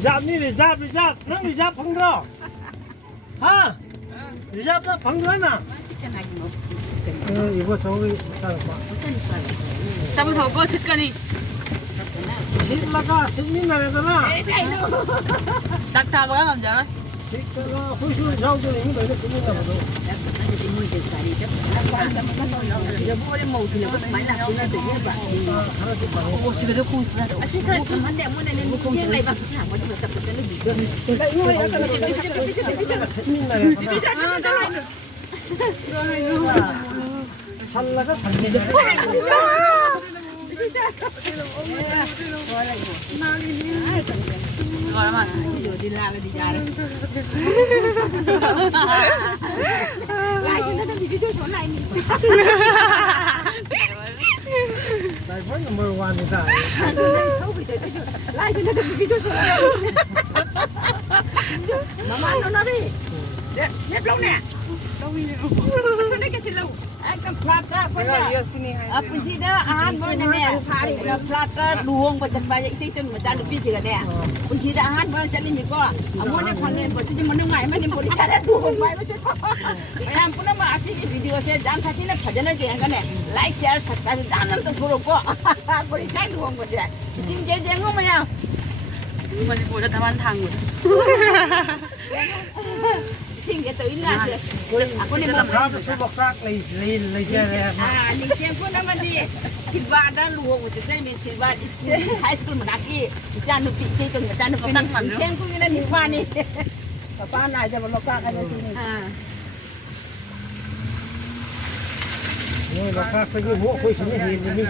리잡 니 리잡 너 리잡 방들어 리잡 나 방들어나 이거 저기 살아봐 잡을 더고 식간이 실라가 실민나래잖아 딱 잡아가 남자는 실제가 훨씬 자우들이 이거 이거 실민나거든 집에도 공수하다 살라가 살미나래 gọi mà đi ra đi ra đấy lại cho nó thì cái chỗ này lại vẫn là number one này lại cho nó thì cái chỗ này mà nó đi snap lâu nè lâu đi nó này cái gì lâu anh cầm plat ra phân ra phân chi đó ăn mới nè plat ra luồng và chặt bài cái chân mà cha được biết gì cả nè phân chi đã ăn mới chặt lên gì co muốn nó còn lên bởi vì mình nước ngoài mà nên muốn đi chặt ra luồng ngoài mới chết em cũng mà asi video sẽ dán thay là phải nó gì cái này like share subscribe dán nó tự thua co bởi chặt luồng bởi vậy xin chế không mày à mình vừa đã tham ăn thằng rồi xin cái tới là aku ni mau satu subak tak lei je ni siang pun nama di Silva ada luar itu saya di Silva school high school menaki jangan pikir tu jangan pikir siang pun kita ni pani apa nak aja melokak ada sini ni lokak pergi buat koi sini ni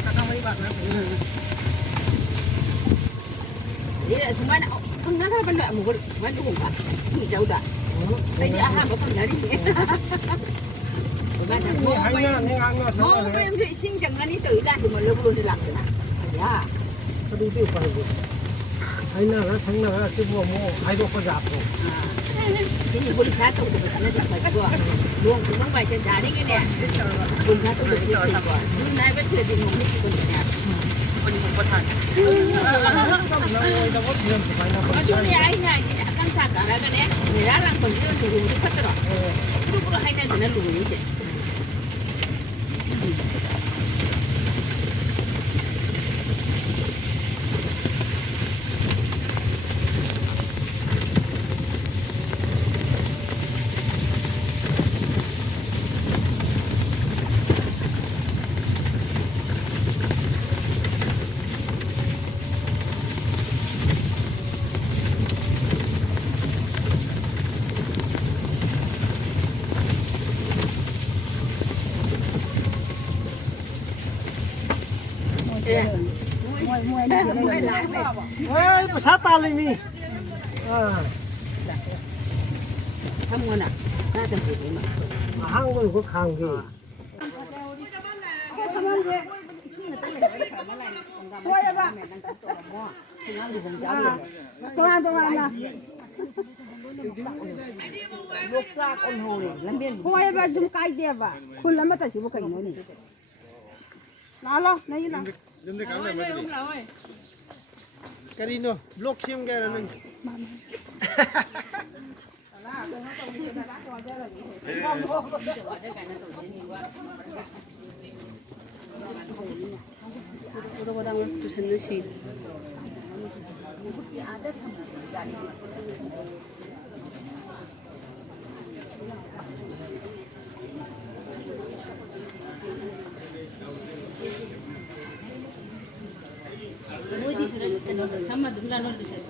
sekarang mari bak dia semua nak pengen apa nak mungkin mana tu bukan sini jauh dah tapi aham apa dari ni mau em đi xin chẳng anh tự ra thì mà lâu luôn đi làm thế nào dạ cái đi tiêu phải rồi hay là nó thằng nào cái mua mua hay đâu có giảm rồi cái gì bún xá tôi được nó chẳng phải chưa luôn cũng không phải trên đá đi cái nè bún xá tôi được gì rồi bún này vẫn chưa đi ngủ đi bún này bún có thật chỗ này anh này căng thẳng cả cái này người đã làm còn chưa đủ đi phát rồi lúc đó hay này nó đủ như vậy besar tali ni không ngon à ra từng cái mà hang rồi có hàng gì Tuan lah. lúc ra con hồ này làm biên Kau ba jum kai dia ba. Khul lama ta sibu kai ni. Nalo, nai na. Jom dia kamera mati. Karino, blok siang kaya nang. orang-orang tu sana sih. Mudi sudah tenor sama dengan non bisa.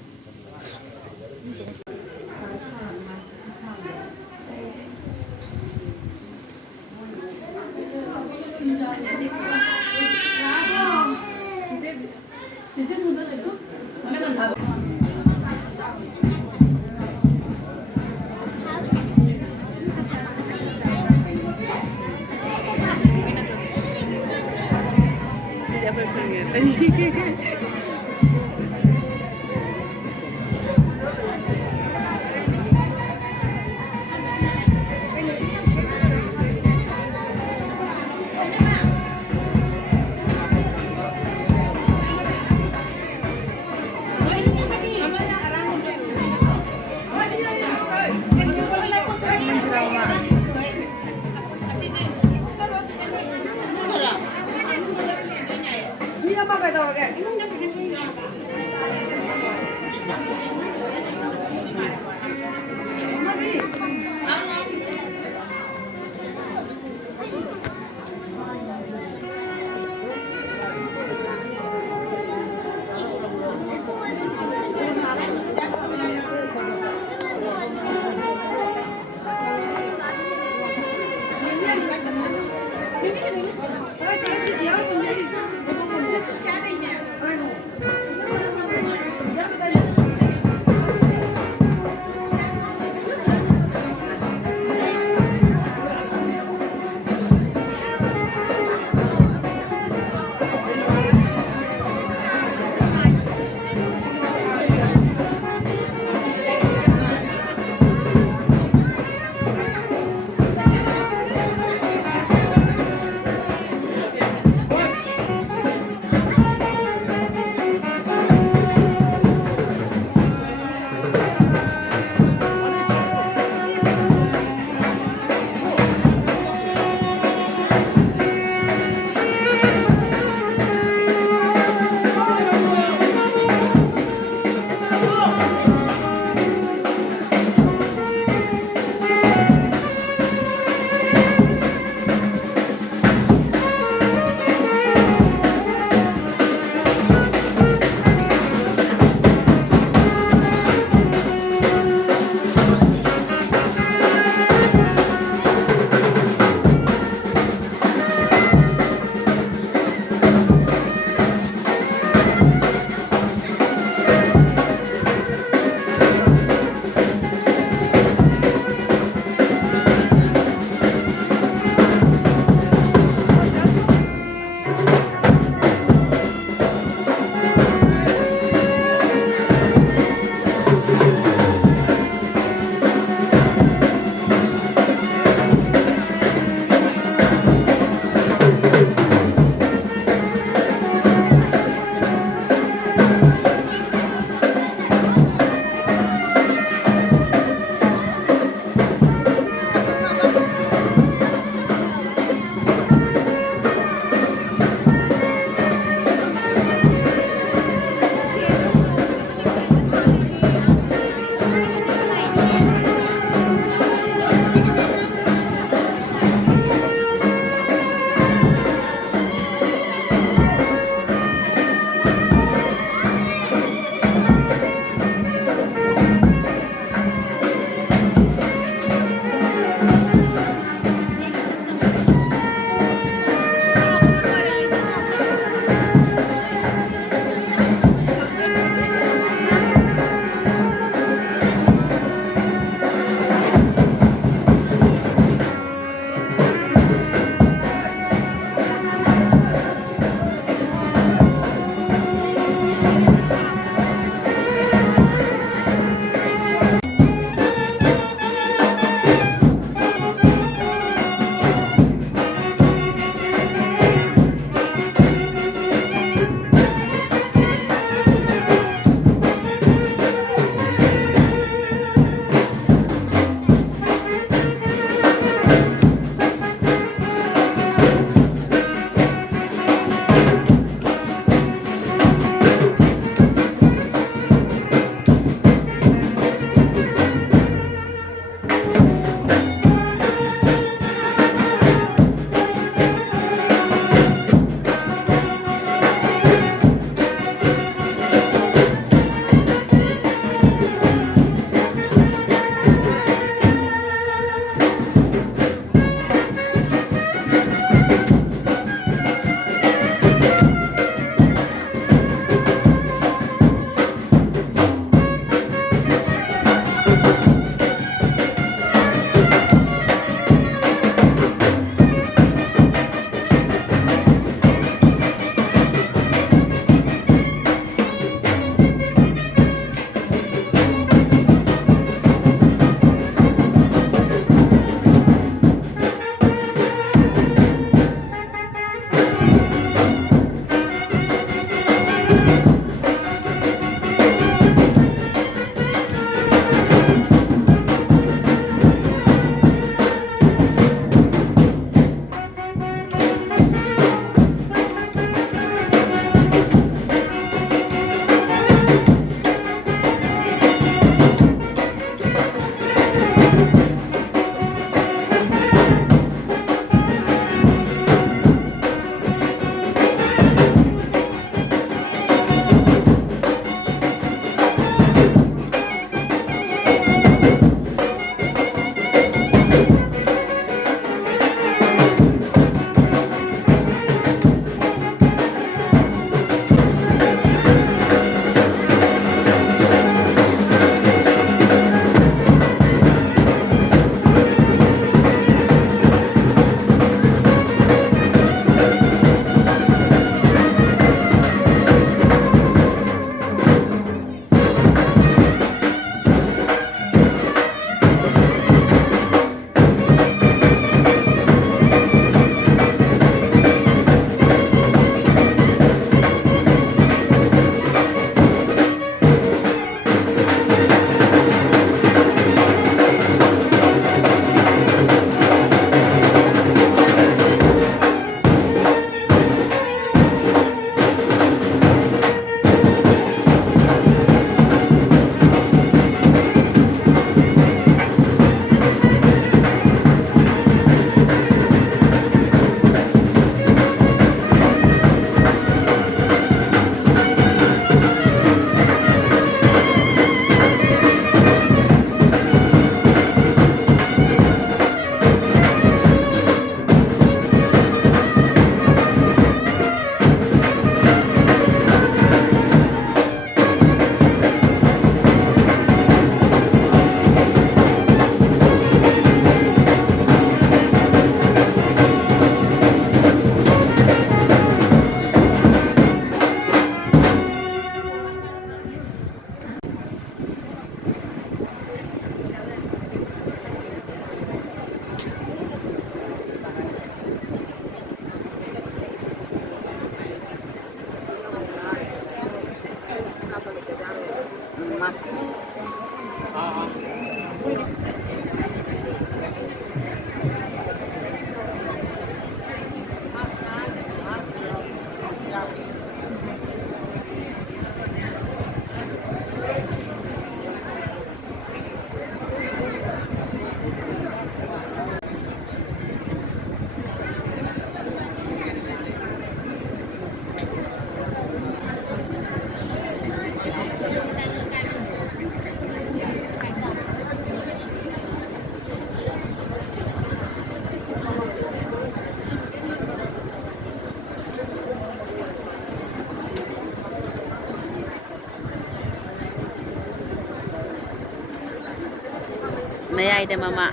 May ada mama.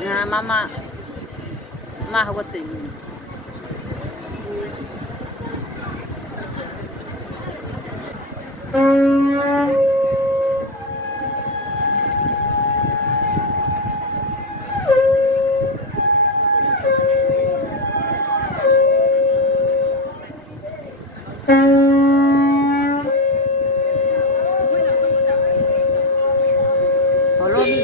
Nah, mama mah waktu ini. Follow me.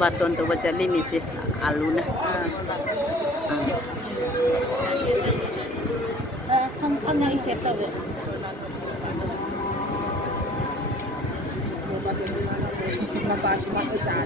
Baton tu baca lini sih aluna. Sampon yang isep tahu. Bapak cuma besar.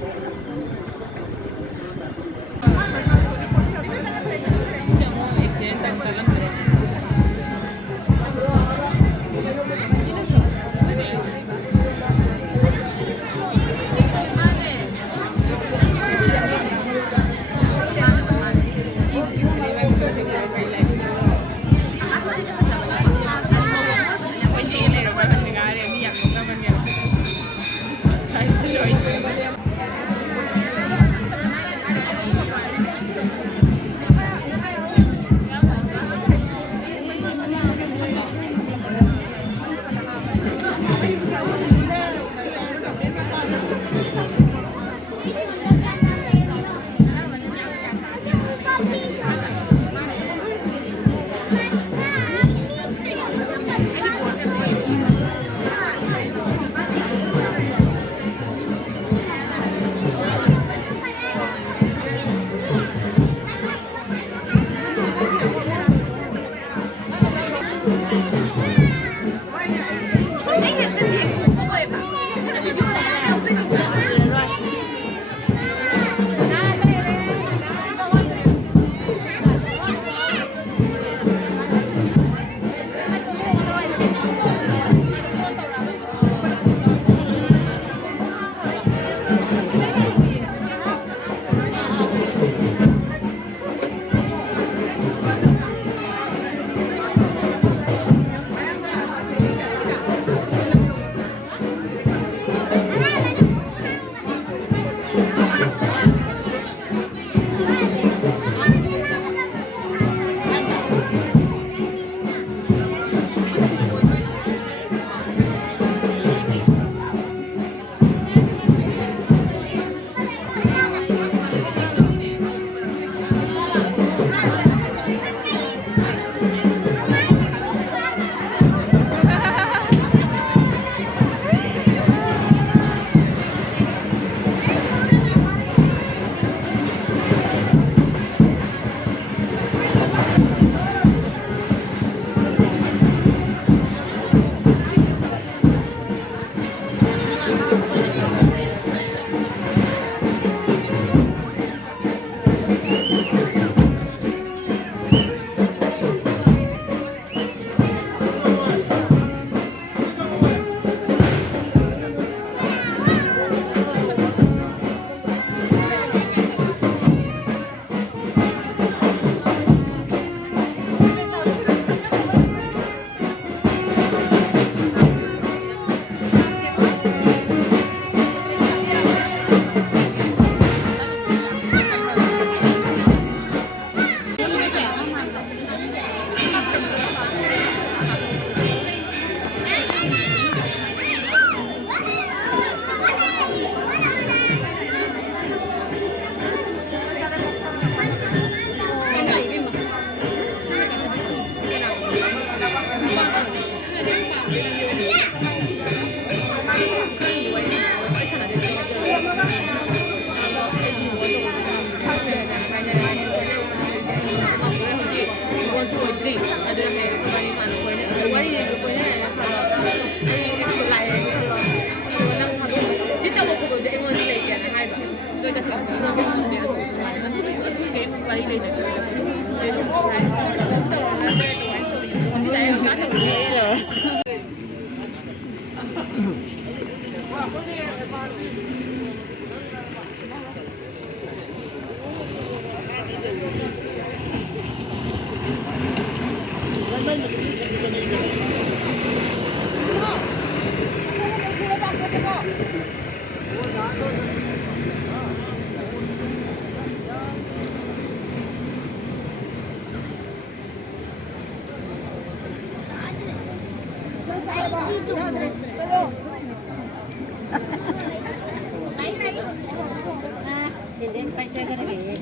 पैसे करेंगे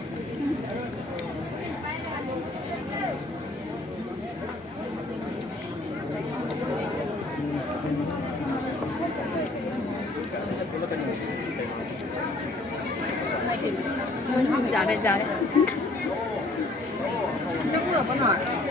잘해 잘해. 저거 봐 나.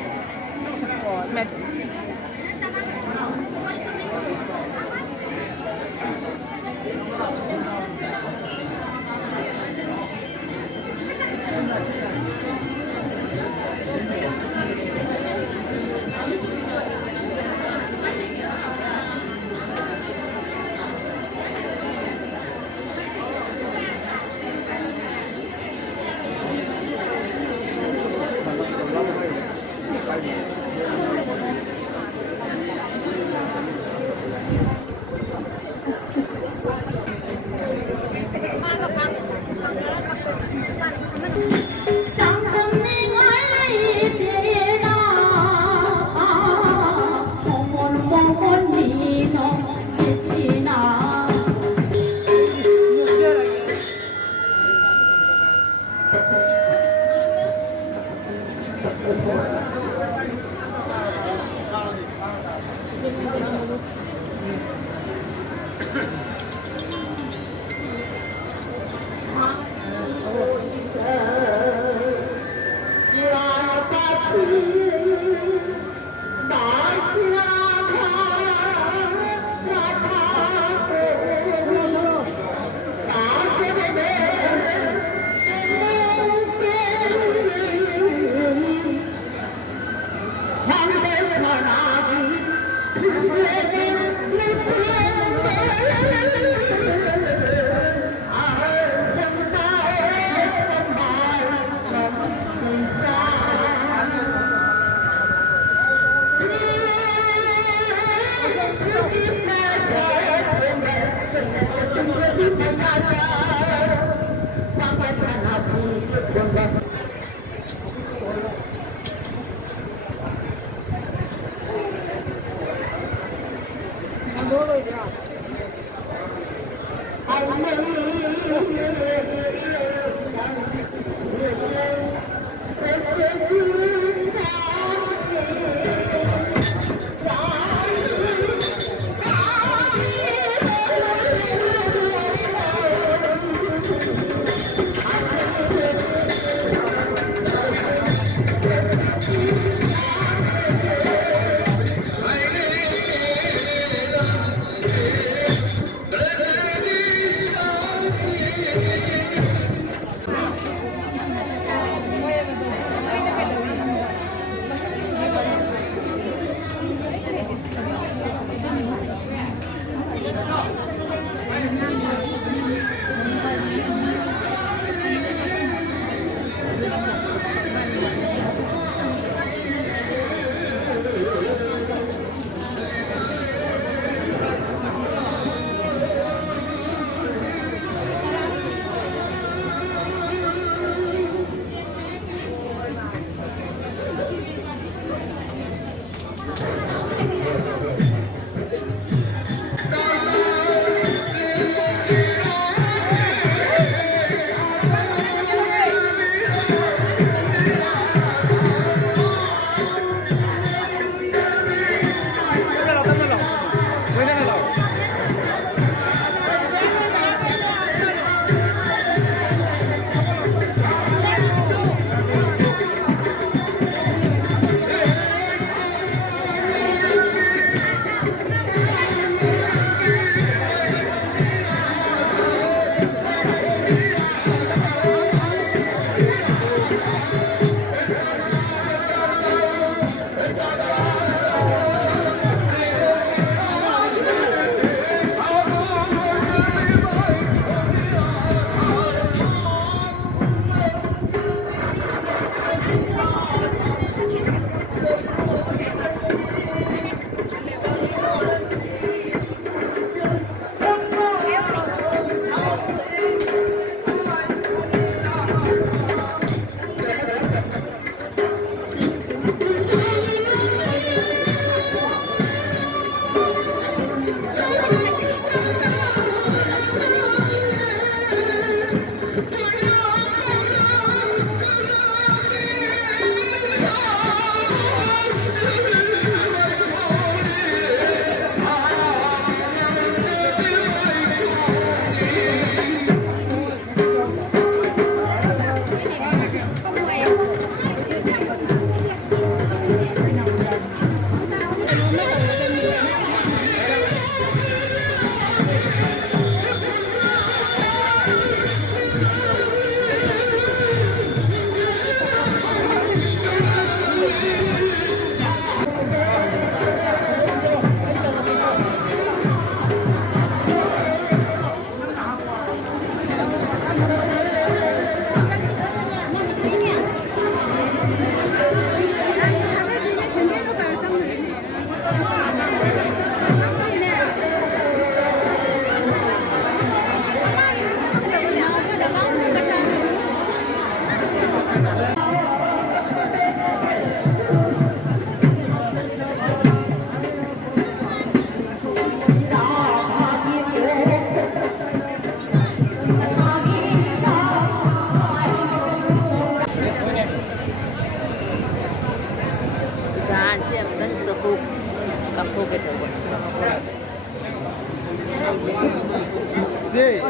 제.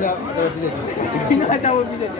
나 비제. 나 잡을 비제.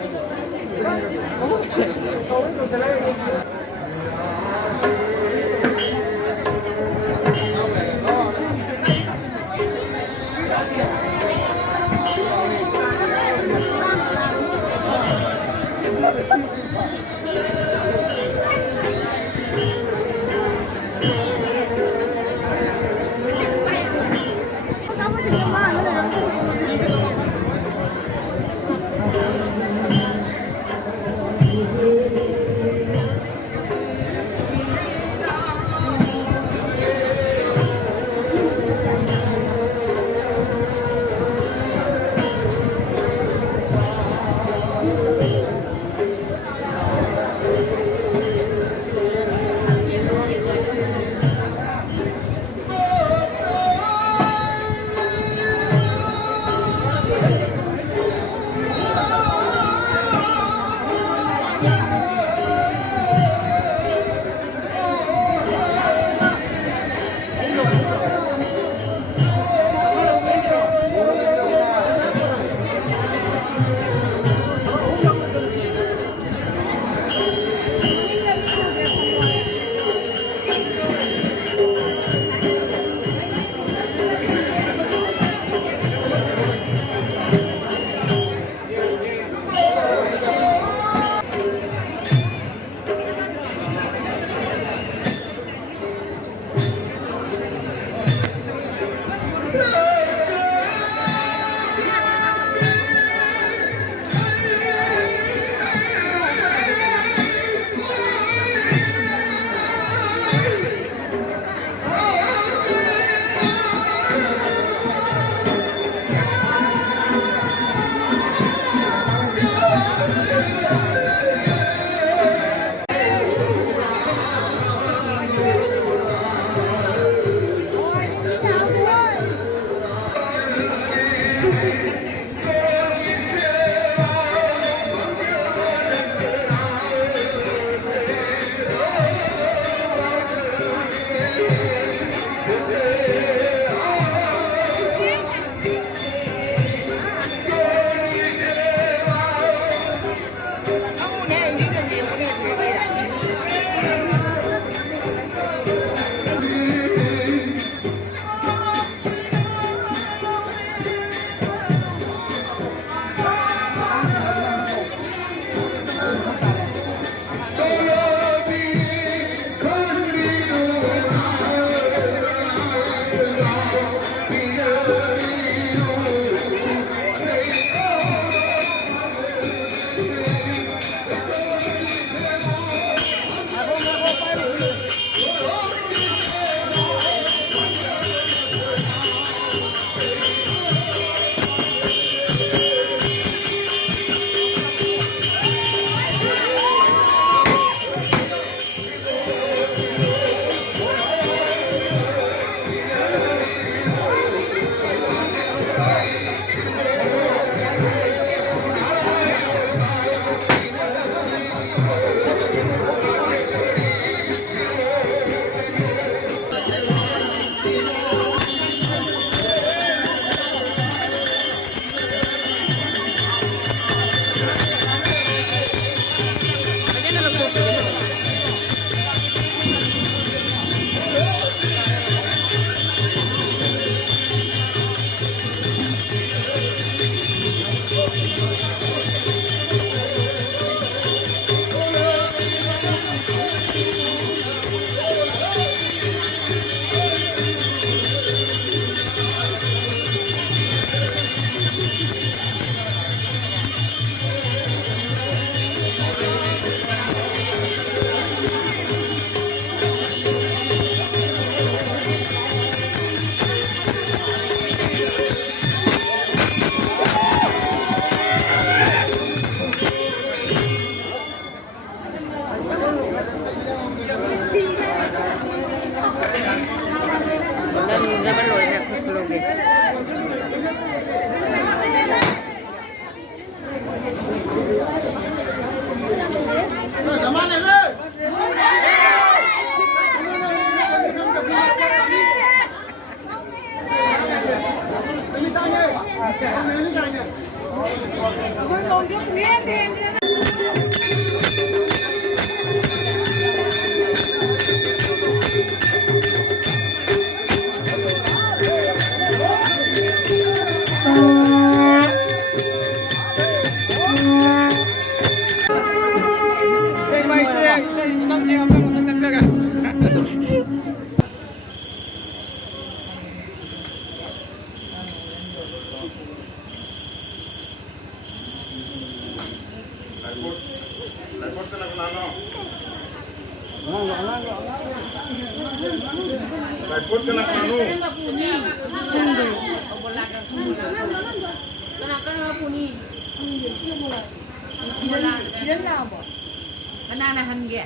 Nana han ge.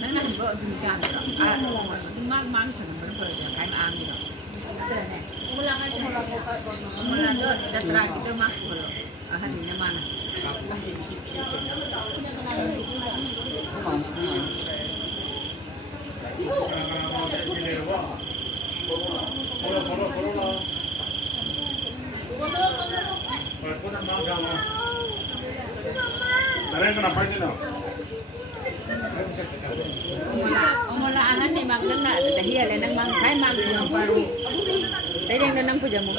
Nana han bro dun kan. Ah, mang mang kan bro kan am ni. Mula ka mula do datra kita mak bro. Ah ni na mana. Mula ahan ni mang nang na dahil ala nang mang kai mang pulang baru. Dahil yang nang puja mo.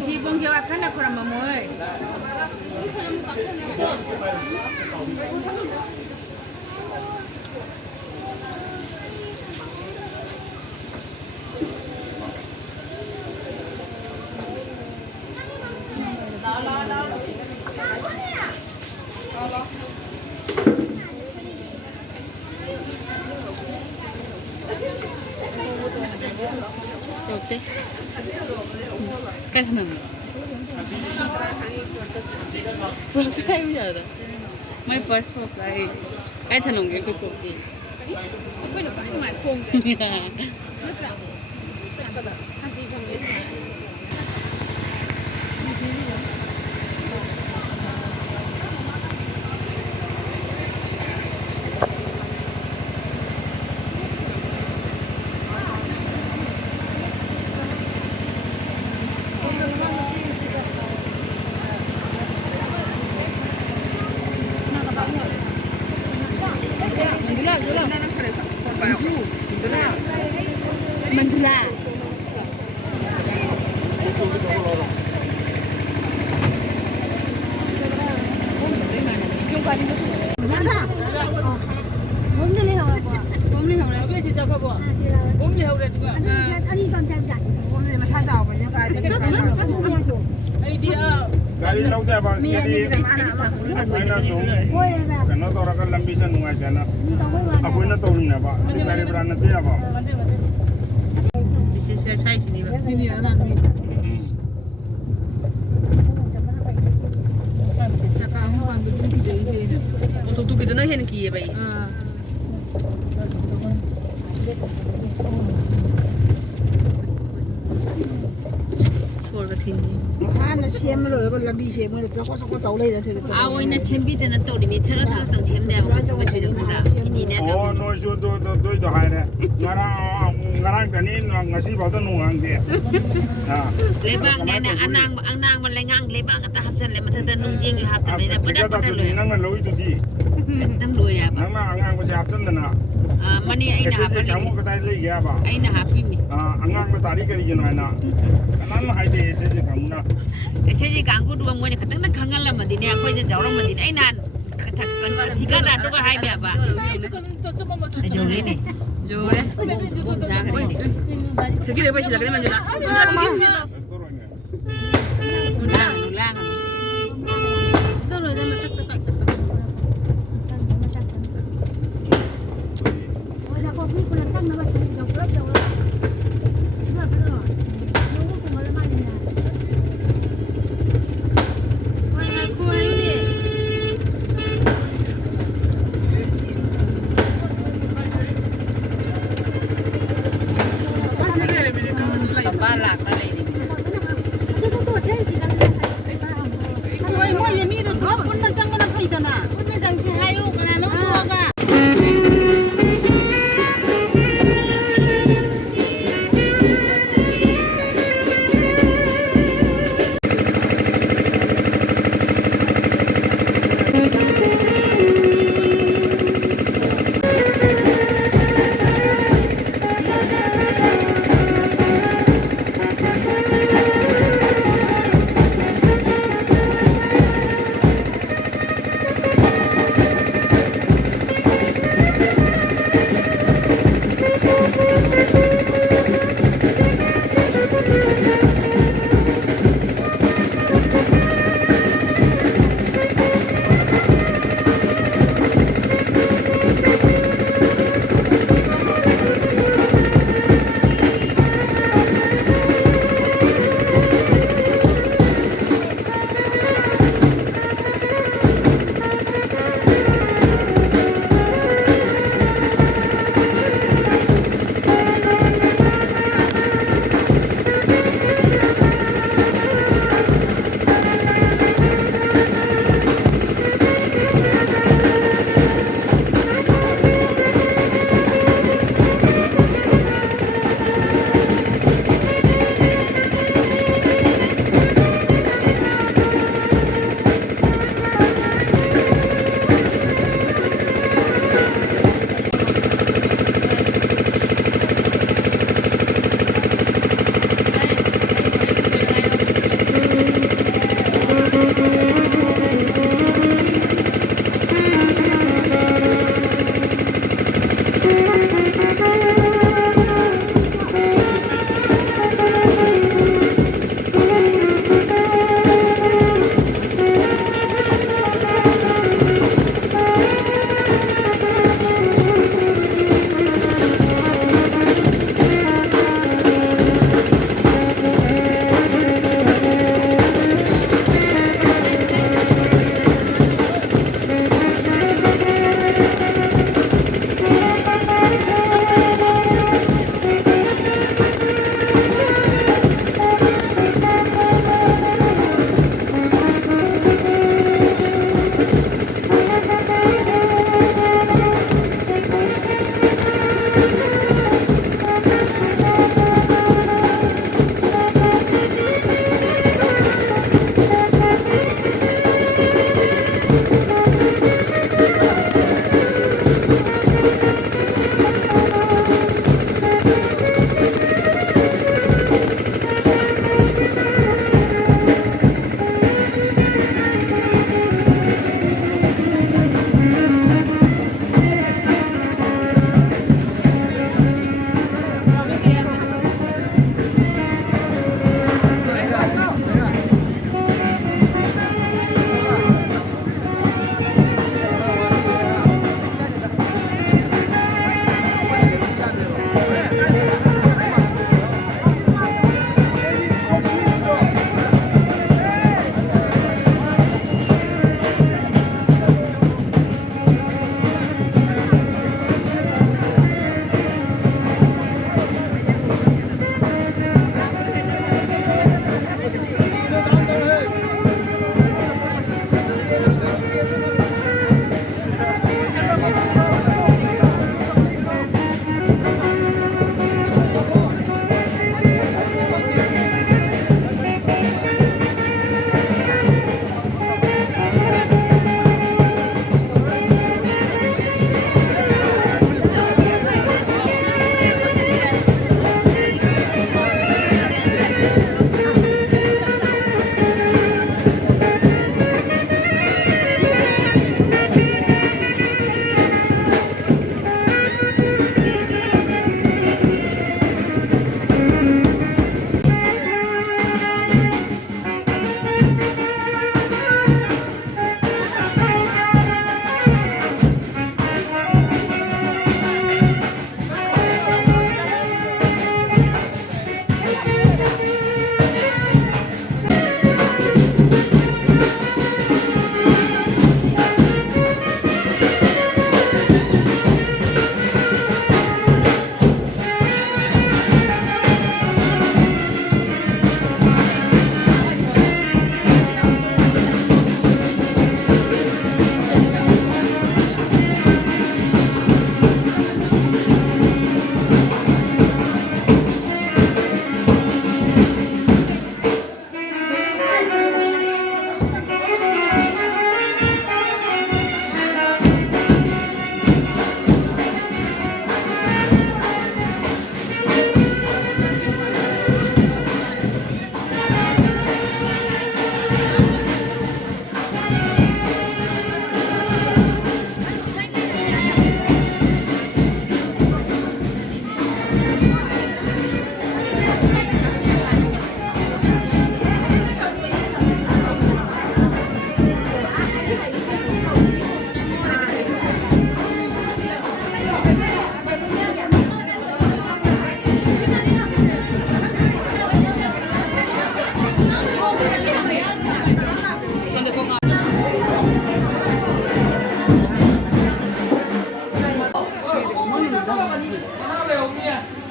Jibong jawab kan aku ramah moy. Cái thằng này cái bây giờ đó my first flight cái thằng này cái cuộc gì bây giờ phải ngoài khung Manjula. Gaड़ी लौटे अब ये मैंने सुन करना तो रखा लंबी से नुआ जाना अब कोई ना तो नहीं अब गाड़ी बनाने दे अब Sini anak ni. Cakap apa pun kita isi. Untuk tu kita nak hen kiye bai. छोड़ के थी नहीं ना छेम लो अब लंबी छेम में तो को तो ले जैसे तो आवो इन छेम भी देना तो नहीं चला चला तो छेम दे वो तो कुछ जो ना ini ने oh no itu itu hai deh ngarang tani ngasi bawa tu nuang dia lebang ne anang man lengang lebang kata hapsan le mata dan nungjing yo hap tamai na pada kita tu nang lalu itu di tam lu ya ba nang angang masih hapsan dana mani aina hap le kamu kata lagi ya ba aina hapi mi angang betari kari jenuh na kanan hai deh ese kamu na ese ji ganggu dua mo ne khatang na khangal la madine akoi je jawrong madine aina kan tiga dah tu kan hai dia pak. Jauh ni. Jauh jangan ni. Pergi lepas sila kena manjula. Ulang. Balak kali ni. Ôi, mi được thóc, con đang chăng con đang thấy tao nè. Con đang chẳng hai lúc là nó thua cả.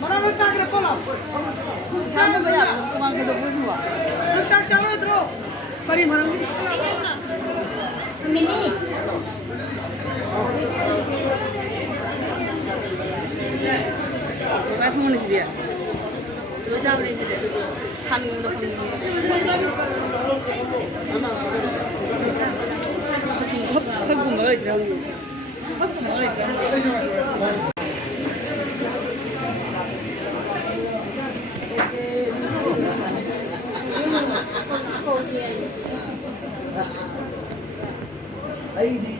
बराबर तक रे Cola Sama kaya kumang ko dua. चक चलो इधर करी मरम Mini. Apa mau nih dia? Dua jam nih dia. Kami udah kami. Aku mau aja. Aku mau aja. ấy đi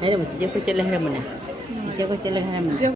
Hay là một chị có chơi lên hay mình nè, chị có chơi lên hay mình.